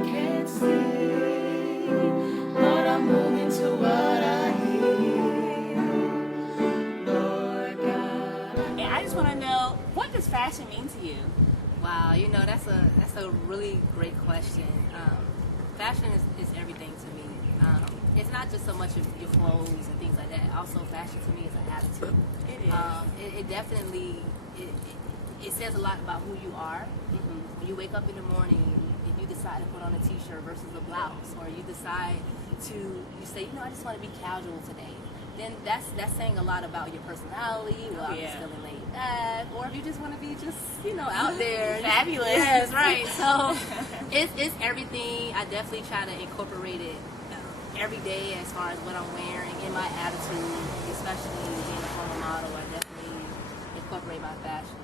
I can't see. Lord, I'm moving to what I hear. Lord God. And I just want to know, what does fashion mean to you? Wow, you know, that's a really great question. Fashion is everything to me. It's not just so much of your clothes and things like that. Also, fashion to me is an attitude. It is. It definitely it says a lot about who you are. When you wake up in the morning, if you decide to put on a t-shirt versus a blouse, or you decide you say, you know, I just want to be casual today, then that's saying a lot about your personality. Well, I'm just feeling laid back, or if you just want to be just, you know, out there. Fabulous. Yes, right. So it's everything. I definitely try to incorporate it every day as far as what I'm wearing, in my attitude, especially being a former model. I definitely incorporate my fashion.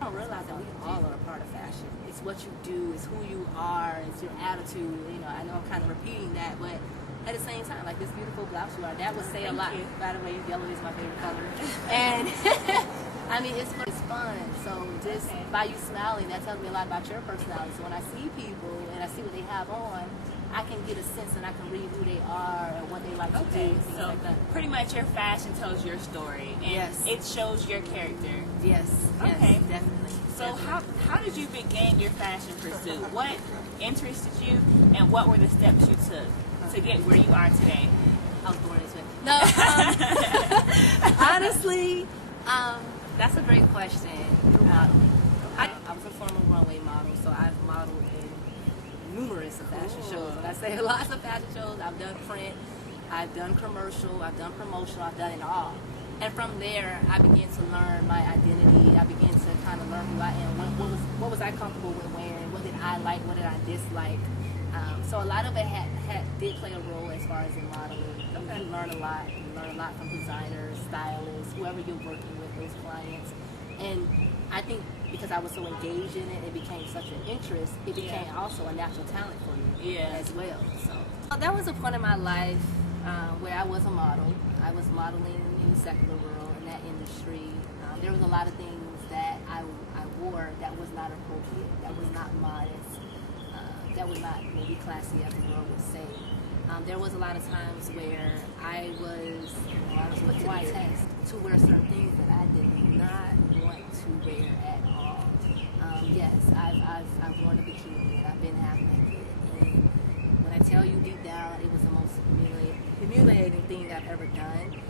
I don't realize that we all are a part of fashion. It's what you do, it's who you are, it's your attitude. You know, I know I'm kind of repeating that, but at the same time, like this beautiful blouse you are, that would say a lot. By the way, yellow is my favorite color. And I mean, it's fun. So just by you smiling, that tells me a lot about your personality. So when I see people and I see what they have on, I can get a sense and I can read who they are and what they like to do. Things like that. Pretty much your fashion tells your story. And it shows your character. Yes. Okay. Yes, definitely. So how did you begin your fashion pursuit? What interested you, and what were the steps you took to get where you are today? I was born this way. No, honestly, that's a great question. Through modeling. I was a former runway model, so I've modeled in numerous fashion shows. When I say lots of fashion shows, I've done print, I've done commercial, I've done promotional, I've done it all. And from there, I began to learn my identity. I began to kind of learn who I am. What was I comfortable with wearing? What did I like? What did I dislike? So a lot of it did play a role as far as in modeling. You learn a lot. You learn a lot from designers, stylists, whoever you're working with, those clients. And I think because I was so engaged in it, it became such an interest. It became also a natural talent for me as well. So that was a point in my life where I was a model. I was modeling in the secular world, in that industry. There was a lot of things that I wore that was not appropriate, that was not modest, that was not maybe classy as the world would say. There was a lot of times where I was put to the test to wear certain things that I did not want to wear at all. Yes, I've worn a bikini and I've been half naked, and when I tell you deep down, it was the most humiliating thing I've ever done.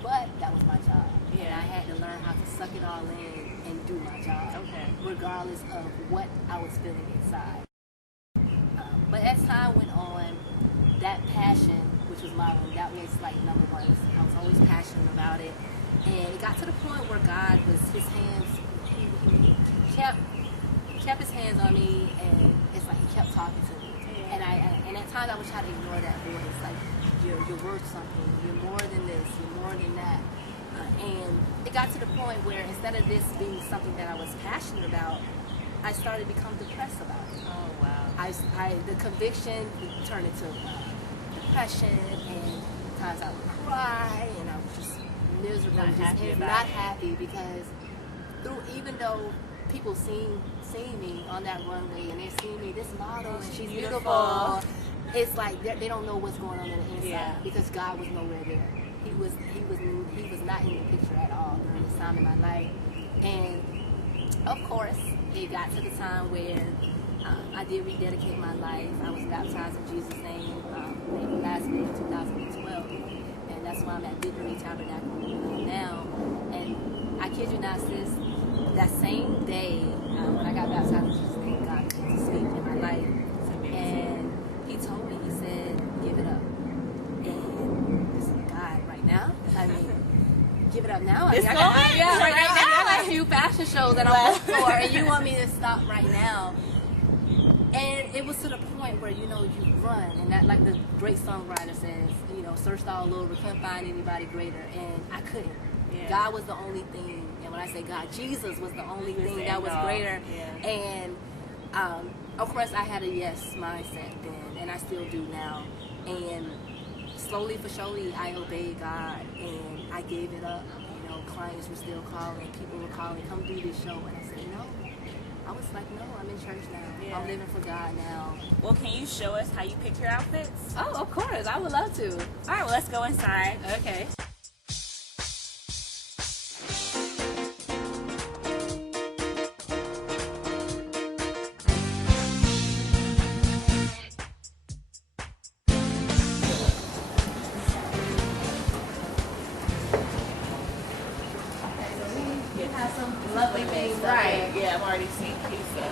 But that was my job, and I had to learn how to suck it all in and do my job, regardless of what I was feeling inside. But as time went on, that passion, which was modeling, that was like number one. I was always passionate about it, and it got to the point where God was, his hands, he kept his hands on me, and it's like he kept talking to me. And at times I would try to ignore that voice, like you're worth something, you're more than this, you're more than that. And it got to the point where instead of this being something that I was passionate about, I started to become depressed about it. Oh wow! The conviction turned into depression, and times I would cry, and I was just miserable, not happy because even though people seeing me on that runway and they see me, this model, and she's beautiful, it's like they don't know what's going on in the inside because God was nowhere there. He was not in the picture at all during this time in my life. And of course, it got to the time where I did rededicate my life. I was baptized in Jesus' name last May of 2012, and that's why I'm at Victory Tabernacle now. And I kid you not, sis, that same day when I got baptized in Jesus' name, God began to speak in my life, and He told me, He said, "Give it up." And this is God right now. I mean, give it up now. I got a few fashion shows that I'm booked for, and you want me to stop right now? And it was to the point where, you run, and that, like the great songwriter says, searched all over, couldn't find anybody greater, and I couldn't. God was the only thing, and when I say God, Jesus was the only thing that was greater. And of course, I had a yes mindset then, and I still do now. And slowly but surely, I obeyed God, and I gave it up. Clients were still calling, people were calling, come do this show, and I said, no, I was like, no, I'm in church now. Yeah. I'm living for God now. Well, can you show us how you pick your outfits? Oh, of course. I would love to. All right, well, let's go inside. Okay. Have some lovely things. Right. Yeah, I've already seen pizza.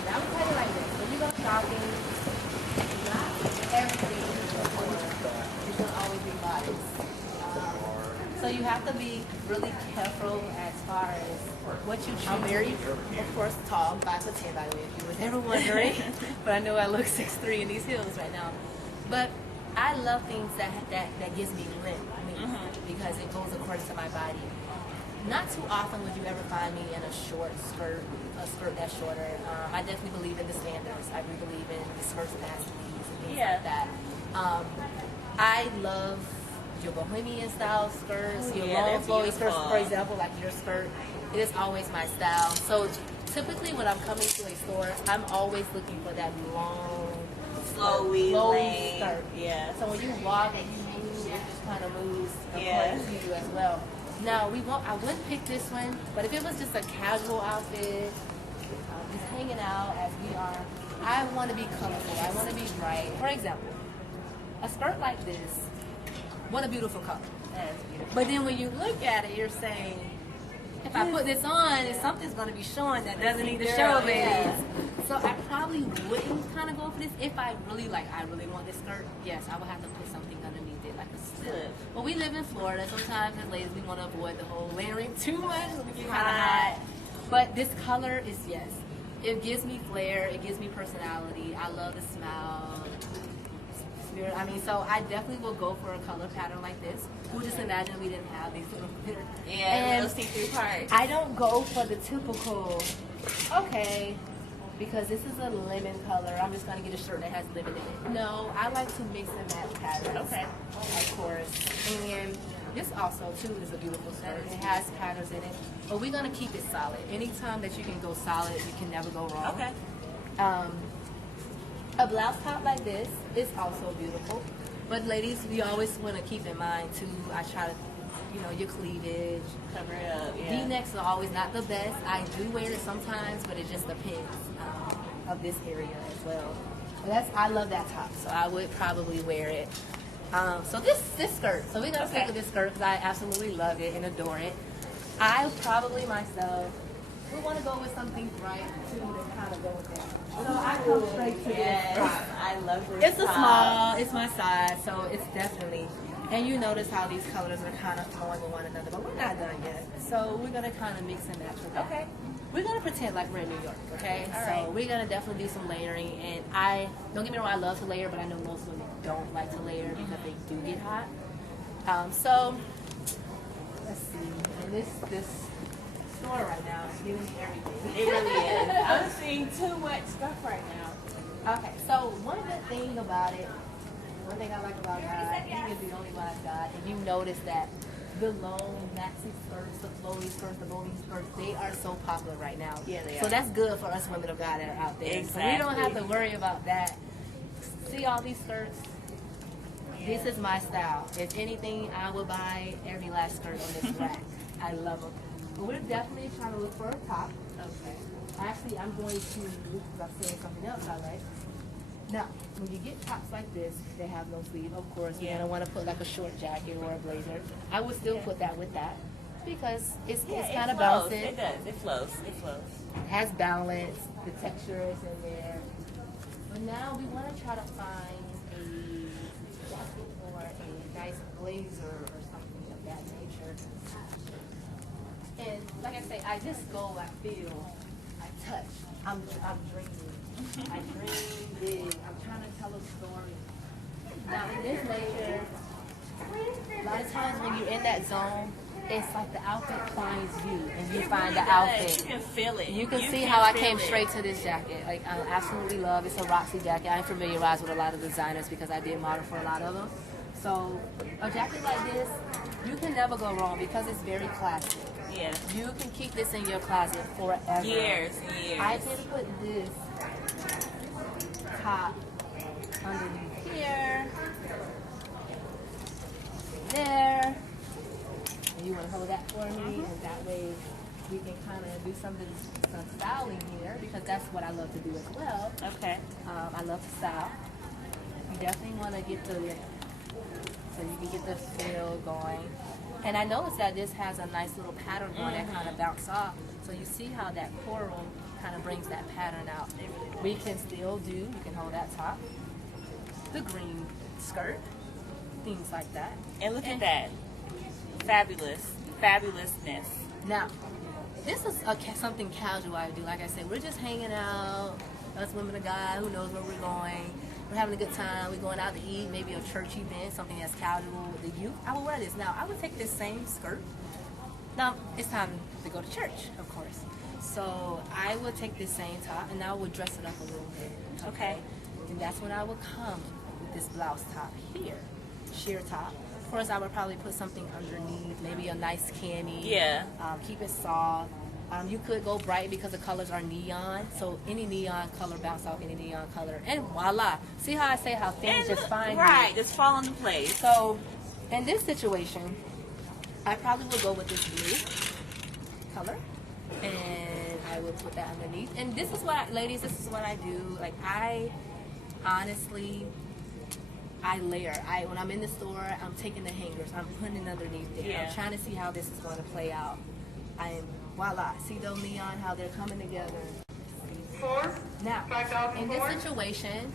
I would tell you like this: when you go shopping, not everything is gonna always be modest. So you have to be really careful as far as what you choose. I'm very, of course, tall, 5'10", by the way, if you was ever wondering. But I know I look 6'3" in these heels right now. But I love things that gives me length, because it goes according to my body. Not too often would you ever find me in a short skirt, a skirt that's shorter. I definitely believe in the standards. I do believe in the skirts past the knees and things like that. I love your bohemian style skirts, your long flowy skirts, for example, like your skirt. It is always my style. So typically when I'm coming to a store, I'm always looking for that long, flowy skirt. Yeah. So when you walk and you move, it just kind of moves according to you as well. Now, I wouldn't pick this one, but if it was just a casual outfit, just hanging out as we are, I want to be colorful. I want to be bright. For example, a skirt like this, what a beautiful color. That's beautiful. But then when you look at it, you're saying, if I put this on, something's going to be showing that doesn't need to show, ladies. So I probably wouldn't kind of go for this. If I really want this skirt, yes, I would have to put something underneath it, like a slip. But we live in Florida. Sometimes as ladies, we want to avoid the whole layering too much. We get kind of hot. But this color is, yes, it gives me flair. It gives me personality. I love the smile. I mean, so I definitely will go for a color pattern like this. We'll just imagine we didn't have these little little see-through parts. I don't go for the typical, okay, because this is a lemon color, I'm just going to get a shirt that has lemon in it. No, I like to mix and match patterns. Okay. Of course. And this also, too, is a beautiful skirt. It has patterns in it. But we're going to keep it solid. Anytime that you can go solid, you can never go wrong. Okay. A blouse top like this is also beautiful. But ladies, we always want to keep in mind too, I try to, your cleavage. Cover it up, yeah. V-necks are always not the best. I do wear it sometimes, but it just depends of this area as well. But I love that top, so I would probably wear it. So this skirt, so we're going to stick with this skirt because I absolutely love it and adore it. I probably myself would want to go with something bright too to kind of go with that. So I come straight to this top. I love this It's a small, it's my size, so it's definitely, and you notice how these colors are kind of flowing with one another, but we're not done yet. So we're going to kind of mix and match with that. Okay. We're going to pretend like we're in New York, okay? All so right. we're going to definitely do some layering, and don't get me wrong, I love to layer, but I know most women don't like to layer because they do get hot. So, let's see, and this store right now is giving me everything. It really is. I'm seeing too much stuff right now. Okay, so one good thing about it, one thing I like about God, he is the only wise God, and you notice that the long maxi skirts, the flowy skirts, the bohemian skirts, they are so popular right now. Yeah, they So are. that's good for us women of God that are out there. Exactly. So we don't have to worry about that. See all these skirts? This is my style. If anything, I would buy every last skirt on this rack. I love them. But we're definitely trying to look for a top. Okay. Actually, I'm going to, because I'm saying something else, all right? Now, when you get tops like this, they have no sleeve. Of course, you're going to want to put like a short jacket or a blazer. I would still put that with that because it's kind of bouncing. It does. It flows. It flows. It has balance. The texture is in there. But now we want to try to find a jacket or a nice blazer or something of that nature. And like I say, I just go, I feel, I touch. I'm dreaming. I dream big. I'm trying to tell a story. Now in this nature, a lot of times when you're in that zone, it's like the outfit finds you and you find the outfit. You can feel it. You can see how I came straight to this jacket. Like I absolutely love it. It's a Roxy jacket. I'm familiarized with a lot of designers because I did model for a lot of them. So a jacket like this, you can never go wrong because it's very classic. Yeah. You can keep this in your closet forever. Years. I can put this top underneath here, there. And you want to hold that for me, and that way we can kind of do some styling here because that's what I love to do as well. Okay. I love to style. You definitely want to get the so you can get the feel going. And I noticed that this has a nice little pattern on that kind of bounce off. So you see how that coral kind of brings that pattern out. We can still do, you can hold that top, the green skirt, things like that. And look at that. Fabulousness. Now, this is something casual I do. Like I said, we're just hanging out, us women and guys, who knows where we're going. We're having a good time. We're going out to eat, maybe a church event, something that's casual with the youth. I would wear this. Now, I would take this same skirt. Now, it's time to go to church, of course. So I would take this same top and I would dress it up a little bit. Okay. And that's when I would come with this blouse top here, sheer top. Of course, I would probably put something underneath, maybe a nice cami. Yeah. Keep it soft. You could go bright because the colors are neon. So any neon color bounce off any neon color. And voila. See how I say how things just find right, you? just fall into place. So in this situation, I probably would go with this blue color. And I would put that underneath. And this is what, ladies, this is what I do. Like I layer. When I'm in the store, I'm taking the hangers. I'm putting it underneath there. Yeah. I'm trying to see how this is going to play out. Voila. See those neon, how they're coming together. Now, in this situation,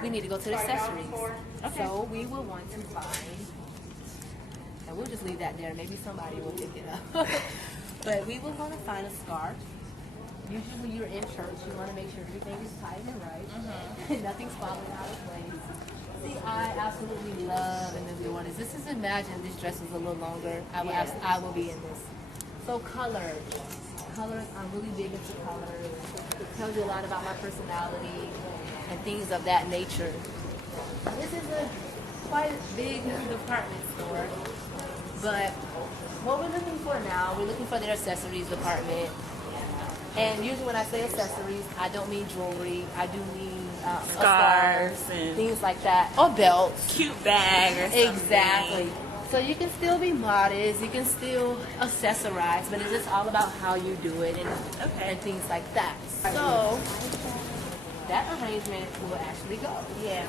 we need to go to the accessories. Okay. So we will want to find, and we'll just leave that there. Maybe somebody will pick it up. But we will want to find a scarf. Usually when you're in church, you want to make sure everything is tight and right. Nothing's falling out of place. See, I absolutely love and then one is this is imagine this dress is a little longer. I will be in this. So colors, I'm really big into colors. It tells you a lot about my personality and things of that nature. This is quite a big department store, but what we're looking for now, we're looking for their accessories department. And usually when I say accessories, I don't mean jewelry. I do mean scarves and things like that, or belts, cute bag or something. Exactly. So you can still be modest, you can still accessorize, but it's just all about how you do it and things like that. So that arrangement will actually go. Yeah.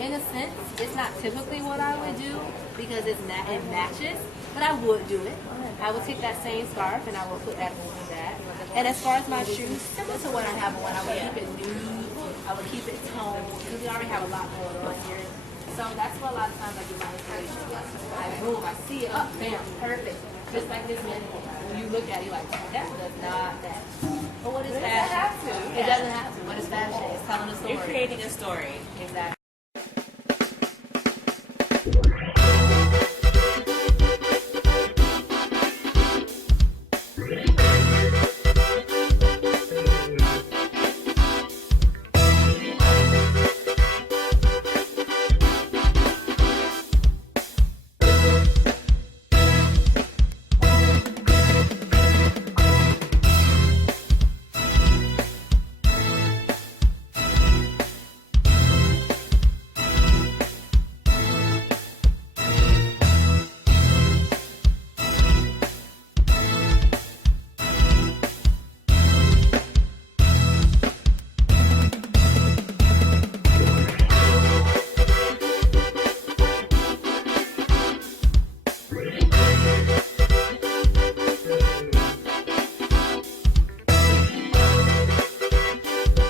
In a sense, it's not typically what I would do because it matches, but I would do it. I would take that same scarf and I will put that over that. And as far as my shoes, similar to what I have on, I would keep it nude, I would keep it toned, because we already have a lot going on here. So that's why a lot of times I get my inspiration. I see it, bam, perfect. Just like this man, when you look at it, you're like, that does not match. But what is fashion? It doesn't have to. What is fashion? It's telling a story. You're creating a story.